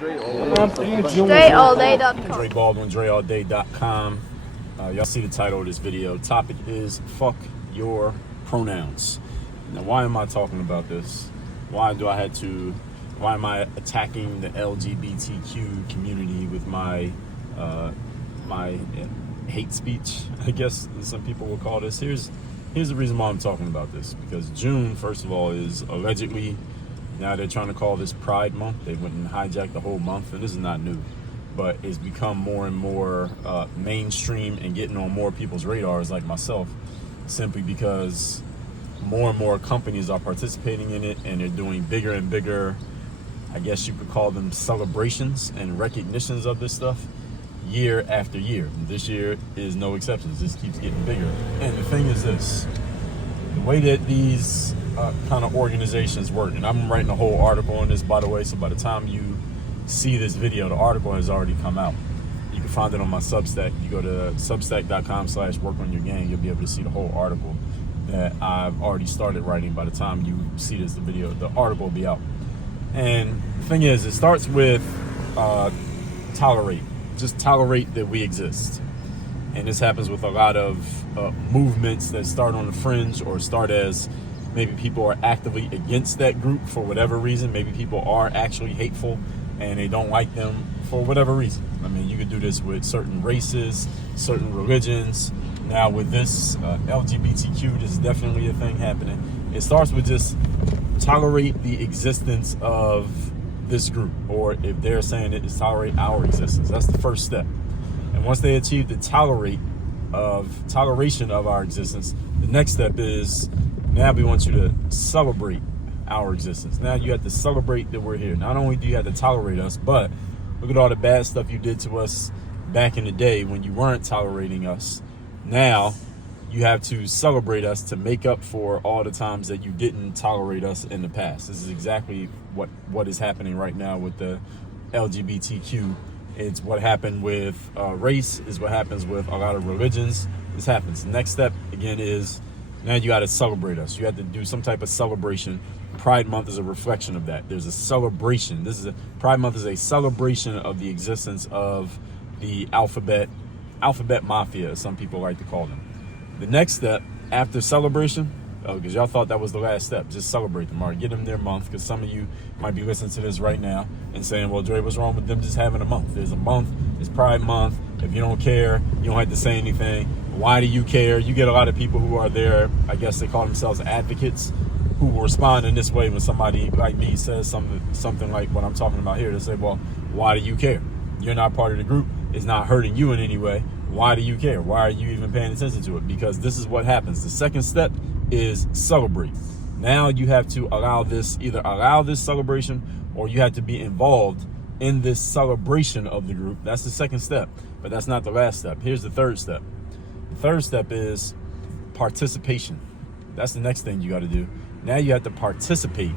DreAllDay.com. Dre Baldwin, DreAllDay.com. Y'all see the title of this video. Topic is fuck your pronouns. Now, why am I talking about this? Why am I attacking the LGBTQ community with my hate speech, I guess some people will call this? Here's the reason why I'm talking about this. Because June, first of all, is allegedly, now they're trying to call this Pride Month. They went and hijacked the whole month, and this is not new. But it's become more and more mainstream and getting on more people's radars like myself, simply because more and more companies are participating in it, and they're doing bigger and bigger, I guess you could call them celebrations and recognitions of this stuff year after year. This year is no exception. This keeps getting bigger. And the thing is this, the way that these kind of organizations work, and I'm writing a whole article on this, by the way, so by the time you see this video, the article has already come out. You can find it on my Substack. You go to substack.com/workonyourgang. You'll be able to see the whole article that I've already started writing. By the time you see this video, the article will be out. And the thing is, it starts with tolerate. Just tolerate that we exist. And this happens with a lot of movements that start on the fringe, or start as maybe people are actively against that group for whatever reason. Maybe people are actually hateful and they don't like them for whatever reason. I mean, you could do this with certain races, certain religions. Now with this LGBTQ, this is definitely a thing happening. It starts with just tolerate the existence of this group, or if they're saying it is tolerate our existence. That's the first step. And once they achieve the toleration of our existence, the next step is, now we want you to celebrate our existence. Now you have to celebrate that we're here. Not only do you have to tolerate us, but look at all the bad stuff you did to us back in the day when you weren't tolerating us. Now you have to celebrate us to make up for all the times that you didn't tolerate us in the past. This is exactly what is happening right now with the LGBTQ. It's what happened with race, is what happens with a lot of religions. This happens. The next step, again, is now you got to celebrate us. You have to do some type of celebration. Pride Month is a reflection of that. There's a celebration. Pride Month is a celebration of the existence of the alphabet mafia, as some people like to call them. The next step after celebration, because y'all thought that was the last step, just celebrate them, or get them their month, because some of you might be listening to this right now and saying, well, Dre, what's wrong with them just having a month? There's a month, it's Pride Month. If you don't care, you don't have to say anything. Why do you care? You get a lot of people who are there, I guess they call themselves advocates, who will respond in this way when somebody like me says something like what I'm talking about here. They say, well, why do you care? You're not part of the group. It's not hurting you in any way. Why do you care? Why are you even paying attention to it? Because this is what happens. The second step is celebrate. Now you have to either allow this celebration, or you have to be involved in this celebration of the group. That's the second step, but that's not the last step. Here's the third step. The third step is participation. That's the next thing you got to do. Now you have to participate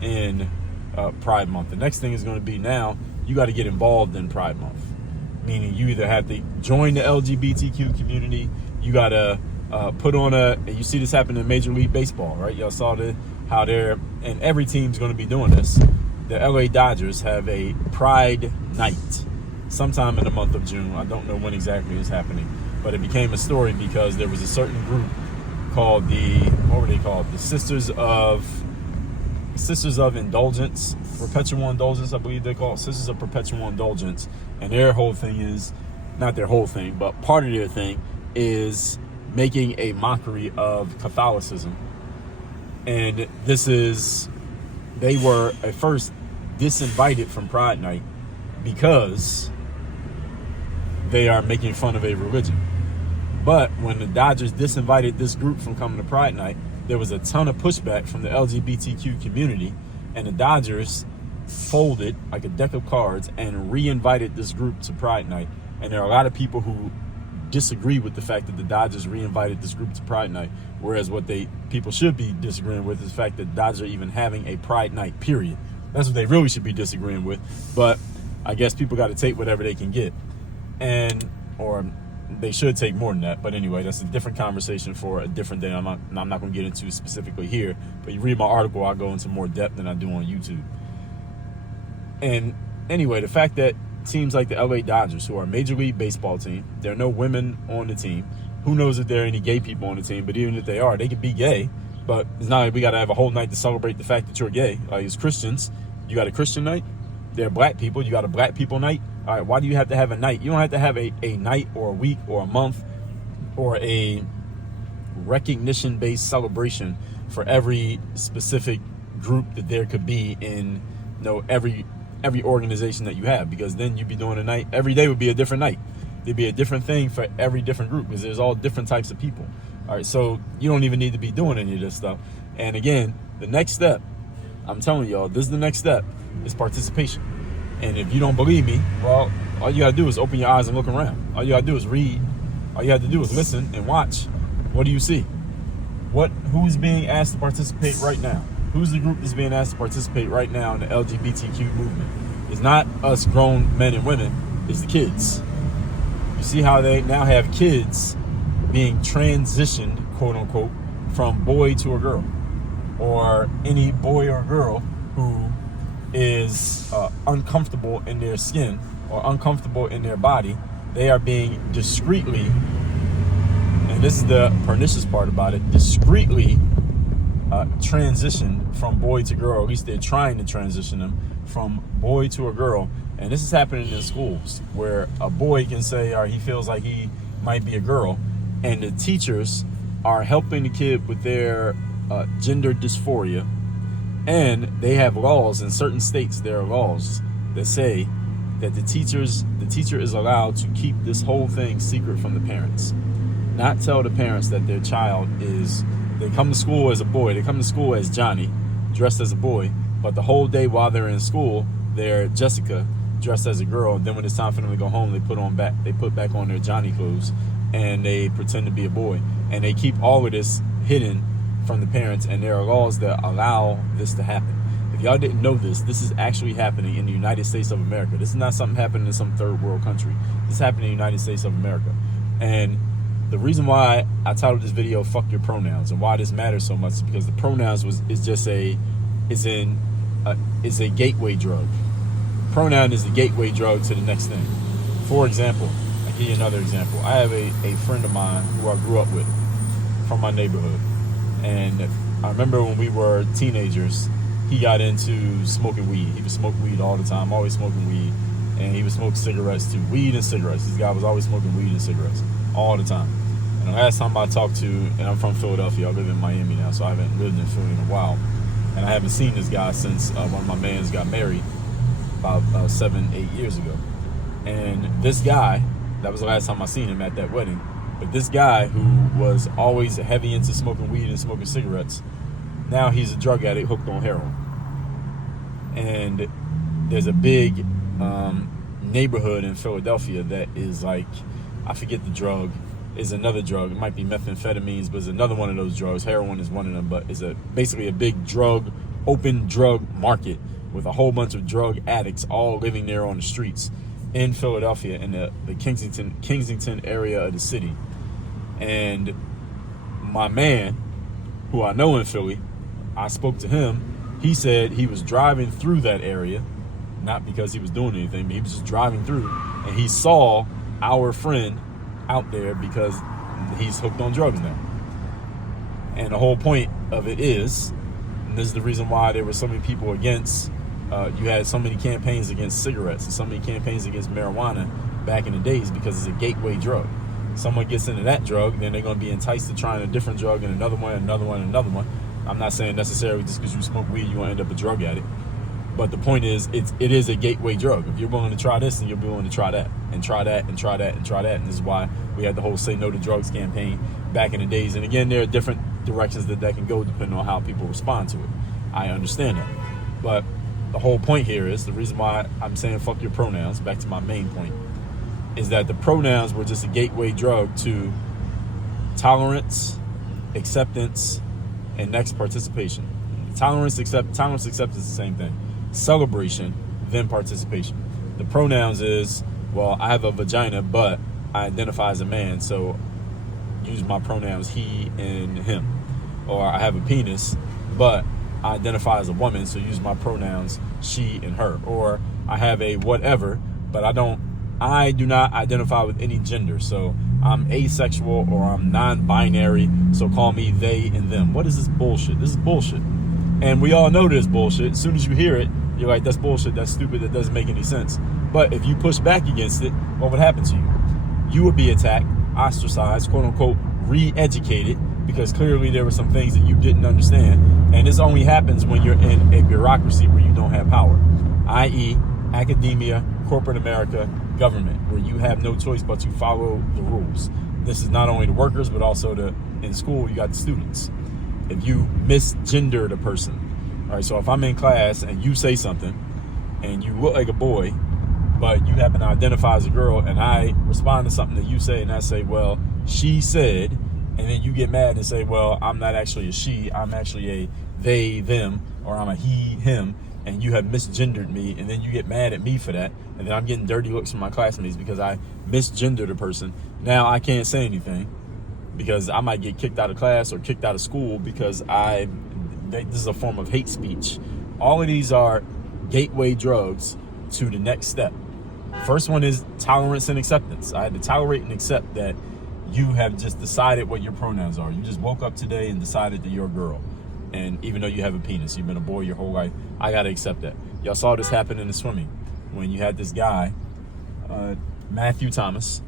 in Pride Month. The next thing is going to be, now you got to get involved in Pride Month. Meaning you either have to join the LGBTQ community, you got to put on and you see this happen in Major League Baseball, right? Y'all saw how and every team's going to be doing this. The LA Dodgers have a Pride Night sometime in the month of June. I don't know when exactly it's happening, but it became a story because there was a certain group called what were they called? The Sisters of Indulgence, Perpetual Indulgence, I believe they're called, Sisters of Perpetual Indulgence. And their whole thing is, not their whole thing, but part of their thing is making a mockery of Catholicism. And they were at first disinvited from Pride Night because they are making fun of a religion. But when the Dodgers disinvited this group from coming to Pride Night, there was a ton of pushback from the LGBTQ community, and the Dodgers folded like a deck of cards and re-invited this group to Pride Night. And there are a lot of people who disagree with the fact that the Dodgers re-invited this group to Pride Night, whereas what people should be disagreeing with is the fact that Dodgers are even having a Pride Night, period. That's what they really should be disagreeing with. But I guess people got to take whatever they can get, or they should take more than that. But anyway, that's a different conversation for a different day. I'm not going to get into specifically here, but you read my article, I'll go into more depth than I do on YouTube. And anyway, the fact that teams like the LA Dodgers, who are a Major League Baseball team, there are no women on the team. Who knows if there are any gay people on the team? But even if they are, they could be gay. But it's not like we got to have a whole night to celebrate the fact that you're gay. Like, as Christians, you got a Christian night. There are black people. You got a black people night. All right, why do you have to have a night? You don't have to have a night or a week or a month or a recognition-based celebration for every specific group that there could be in, every organization that you have, because then you'd be doing a night. Every day would be a different night. There'd be a different thing for every different group, because there's all different types of people. All right, so you don't even need to be doing any of this stuff. And again, the next step, I'm telling y'all, this is the next step, is participation. And if you don't believe me, well, all you gotta do is open your eyes and look around. All you gotta do is read. All you have to do is listen and watch. What do you see? Who's being asked to participate right now? Who's the group that's being asked to participate right now in the LGBTQ movement? It's not us grown men and women, it's the kids. You see how they now have kids being transitioned, quote unquote, from boy to a girl, or any boy or girl who is uncomfortable in their skin or uncomfortable in their body. They are being discreetly, and this is the pernicious part about it, discreetly transitioned from boy to girl. At least they're trying to transition them from boy to a girl. And this is happening in schools, where a boy can say, or he feels like he might be a girl, and the teachers are helping the kid with their gender dysphoria. And they have laws in certain states. There are laws that say that the teacher is allowed to keep this whole thing secret from the parents. Not tell the parents that their child is, they come to school as a boy, they come to school as Johnny, dressed as a boy, but the whole day while they're in school, they're Jessica, dressed as a girl. And then when it's time for them to go home, they put back on their Johnny clothes and they pretend to be a boy. And they keep all of this hidden from the parents, and there are laws that allow this to happen. If y'all didn't know this, this is actually happening in the United States of America. This is not something happening in some third world country. This is happening in the United States of America. And the reason why I titled this video "Fuck Your Pronouns" and why this matters so much is because the pronouns is a gateway drug. Pronoun is a gateway drug to the next thing. For example, I'll give you another example. I have a friend of mine who I grew up with from my neighborhood. And I remember when we were teenagers, he got into smoking weed. He would smoke weed all the time, always smoking weed. And he would smoke cigarettes too. Weed and cigarettes. This guy was always smoking weed and cigarettes all the time. And the last time I talked to, and I'm from Philadelphia, I live in Miami now, so I haven't lived in Philly in a while. And I haven't seen this guy since one of my mans got married about 7-8 years ago. And this guy, that was the last time I seen him at that wedding. But this guy who was always heavy into smoking weed and smoking cigarettes, now he's a drug addict hooked on heroin. And there's a big neighborhood in Philadelphia that is like, I forget the drug, is another drug. It might be methamphetamines, but it's another one of those drugs. Heroin is one of them, but it's basically a big open drug market with a whole bunch of drug addicts all living there on the streets in Philadelphia, in the Kensington area of the city. And my man, who I know in Philly, I spoke to him. He said he was driving through that area, not because he was doing anything, but he was just driving through, and he saw our friend out there because he's hooked on drugs now. And the whole point of it is, and this is the reason why there were so many people against, you had so many campaigns against cigarettes and so many campaigns against marijuana back in the days, because it's a gateway drug. Someone gets into that drug, then they're going to be enticed to trying a different drug and another one, another one, another one. I'm not saying necessarily just because you smoke weed, you're going to end up a drug addict. But the point is, it is a gateway drug. If you're willing to try this, then you'll be willing to try that, and try that, and try that, and try that. And this is why we had the whole Say No to Drugs campaign back in the days. And again, there are different directions that can go depending on how people respond to it. I understand that. But the whole point here is, the reason why I'm saying fuck your pronouns, back to my main point, is that the pronouns were just a gateway drug to tolerance, acceptance, and next participation. Tolerance, acceptance is the same thing. Celebration, then participation. The pronouns is, well, I have a vagina, but I identify as a man, so use my pronouns he and him. Or I have a penis, but I identify as a woman, so use my pronouns she and her. Or I have a whatever, but I do not identify with any gender. So I'm asexual or I'm non-binary. So call me they and them. What is this bullshit? This is bullshit. And we all know this bullshit. As soon as you hear it, you're like, that's bullshit, that's stupid, that doesn't make any sense. But if you push back against it, what would happen to you? You would be attacked, ostracized, quote unquote, re-educated, because clearly there were some things that you didn't understand. And this only happens when you're in a bureaucracy where you don't have power, i.e. academia, corporate America, government, where you have no choice but to follow the rules. This is not only the workers, but also in school, you got the students. If you misgender the person, all right, so if I'm in class and you say something and you look like a boy, but you happen to identify as a girl, and I respond to something that you say, and I say, well, she said, and then you get mad and say, well, I'm not actually a she, I'm actually a they, them, or I'm a he, him, and you have misgendered me, and then you get mad at me for that, and then I'm getting dirty looks from my classmates because I misgendered a person. Now I can't say anything because I might get kicked out of class or kicked out of school because this is a form of hate speech. All of these are gateway drugs to the next step. First one is tolerance and acceptance. I had to tolerate and accept that you have just decided what your pronouns are. You just woke up today and decided that you're a girl. And even though you have a penis, you've been a boy your whole life, I got to accept that. Y'all saw this happen in the swimming when you had this guy, Matthew Thomas,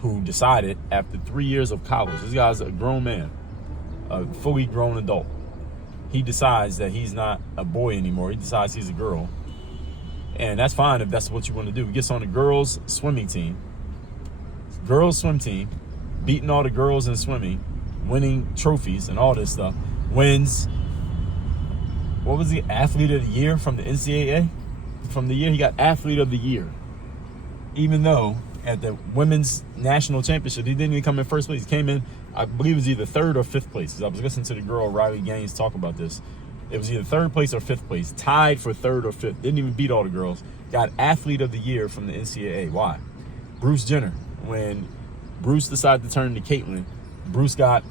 who decided after 3 years of college, this guy's a grown man, a fully grown adult. He decides that he's not a boy anymore. He decides he's a girl. And that's fine if that's what you want to do. He gets on the girls' swimming team, girls' swim team, beating all the girls in swimming, winning trophies and all this stuff, wins, what was he, athlete of the year from the NCAA? From the year he got athlete of the year. Even though at the women's national championship, he didn't even come in first place. He came in, I believe it was either third or fifth place. I was listening to the girl, Riley Gaines, talk about this. It was either third place or fifth place, tied for third or fifth. Didn't even beat all the girls. Got athlete of the year from the NCAA. Why? Bruce Jenner. When Bruce decided to turn to Caitlyn, Bruce got,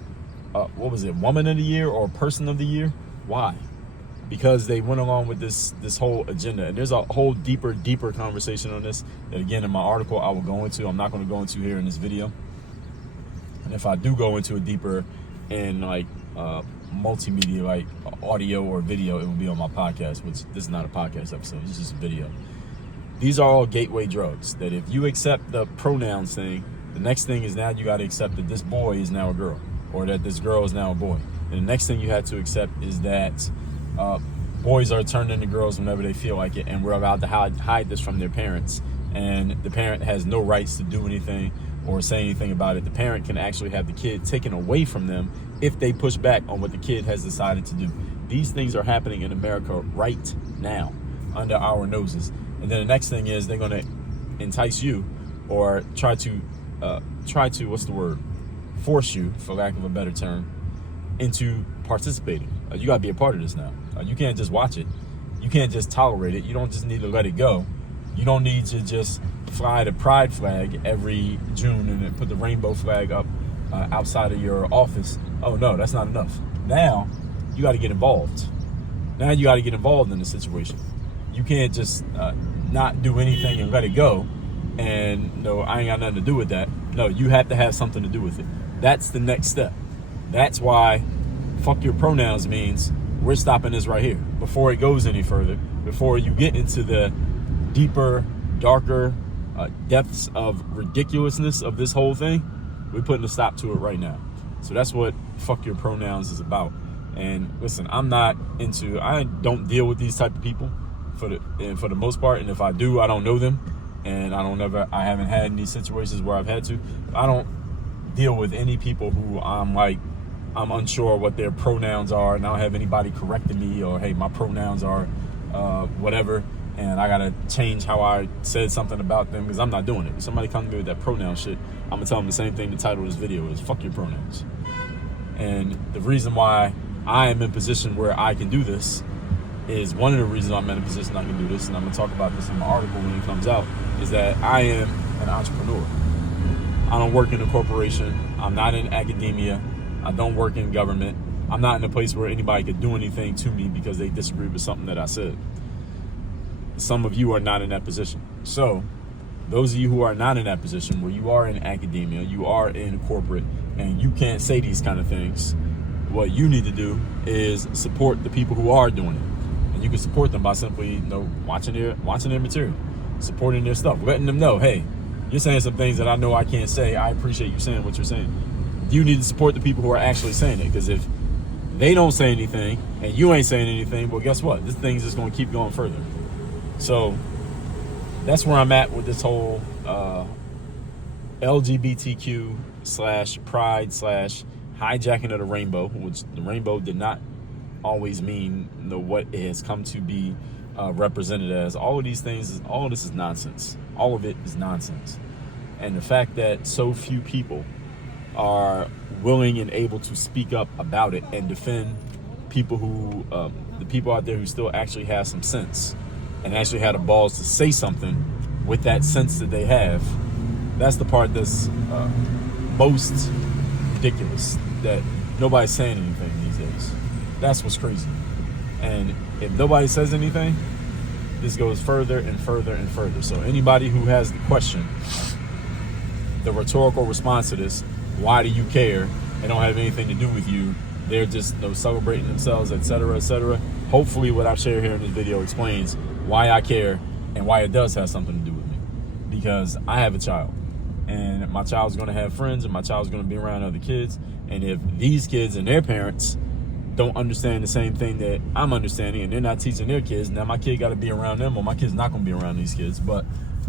what was it, woman of the year or person of the year? Why? Because they went along with this whole agenda. And there's a whole deeper conversation on this that, again, in my article I will go into. I'm not going to go into here in this video. And if I do go into it deeper in like multimedia, like audio or video, it will be on my podcast, which this is not a podcast episode. This is just a video. These are all gateway drugs that if you accept the pronouns thing, the next thing is now you got to accept that this boy is now a girl or that this girl is now a boy. And the next thing you have to accept is that boys are turned into girls whenever they feel like it, and we're allowed to hide this from their parents, and the parent has no rights to do anything or say anything about it. The parent can actually have the kid taken away from them if they push back on what the kid has decided to do. These things are happening in America right now under our noses. And then the next thing is they're going to entice you or try to force you, for lack of a better term, into participating. You got to be a part of this now. You can't just watch it. You can't just tolerate it. You don't just need to let it go. You don't need to just fly the pride flag every June and then put the rainbow flag up outside of your office. Oh no, that's not enough. Now you got to get involved. Now you got to get involved in the situation. You can't just not do anything and let it go. And no, I ain't got nothing to do with that. No, you have to have something to do with it. That's the next step. That's why fuck your pronouns means we're stopping this right here before it goes any further, before you get into the deeper, darker depths of ridiculousness of this whole thing. We're putting a stop to it right now. So that's what fuck your pronouns is about. And listen, I don't deal with these type of people for the most part. And if I do, I don't know them. And I haven't had any situations where I've had to. I don't deal with any people who I'm unsure what their pronouns are, and I don't have anybody correcting me or, hey, my pronouns are whatever, and I gotta change how I said something about them because I'm not doing it. If somebody comes to me with that pronoun shit, I'm gonna tell them the same thing the title of this video is, fuck your pronouns. And the reason why I am in position where I can do this is one of the reasons I'm in a position I can do this, and I'm gonna talk about this in my article when it comes out, is that I am an entrepreneur. I don't work in a corporation. I'm not in academia. I don't work in government. I'm not in a place where anybody could do anything to me because they disagree with something that I said. some of you are not in that position. So those of you who are not in that position, where you are in academia, you are in corporate, and you can't say these kind of things, what you need to do is support the people who are doing it. And you can support them by simply, watching their material, supporting their stuff, letting them know, hey, you're saying some things that I know I can't say. I appreciate you saying what you're saying. You need to support the people who are actually saying it, because if they don't say anything and you ain't saying anything, well, guess what? This thing's just going to keep going further. So that's where I'm at with this whole LGBTQ / pride / hijacking of the rainbow, which the rainbow did not always mean what it has come to be represented as. All of this is nonsense. All of it is nonsense. And the fact that so few people are willing and able to speak up about it and defend people who, the people out there who still actually have some sense and actually had the balls to say something with that sense that they have, that's the part that's most ridiculous, that nobody's saying anything these days. That's what's crazy. And if nobody says anything, this goes further and further and further. So anybody who has the question, the rhetorical response to this, why do you care? It don't have anything to do with you. They're just celebrating themselves, etc., etc. Hopefully what I've shared here in this video explains why I care and why it does have something to do with me. Because I have a child, and my child's going to have friends, and my child's going to be around other kids. And if these kids and their parents don't understand the same thing that I'm understanding, and they're not teaching their kids, now my kid got to be around them, or my kid's not going to be around these kids. But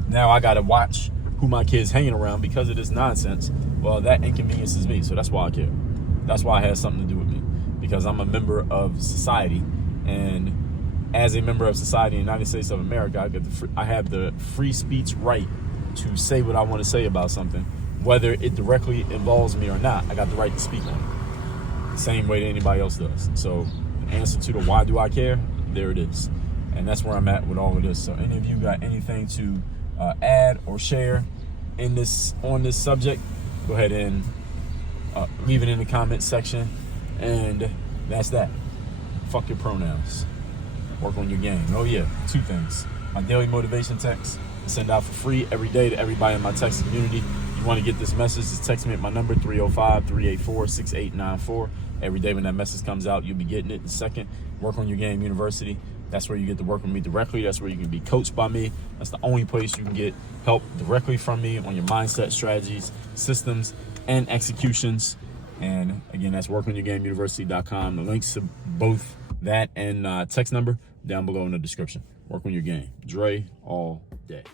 now I got to watch who my kid's hanging around because of this nonsense. Well, that inconveniences me, so that's why I care. That's why it has something to do with me, because I'm a member of society, and as a member of society in the United States of America, I have the free speech right to say what I want to say about something, whether it directly involves me or not. I got the right to speak on it, the same way that anybody else does. So the answer to the why do I care, there it is. And that's where I'm at with all of this. So any of you got anything to add or share on this subject, go ahead and leave it in the comment section. And that's that. Fuck your pronouns. Work on your game. Oh yeah, 2 things. My daily motivation text I send out for free every day to everybody in my text community. You want to get this message, just text me at my number, 305-384-6894. Every day when that message comes out, you'll be getting it. The second, Work on Your Game University. That's where you get to work with me directly. That's where you can be coached by me. That's the only place you can get help directly from me on your mindset, strategies, systems, and executions. And again, that's workonyourgameuniversity.com. The links to both that and text number down below in the description. Work on your game. Dre all day.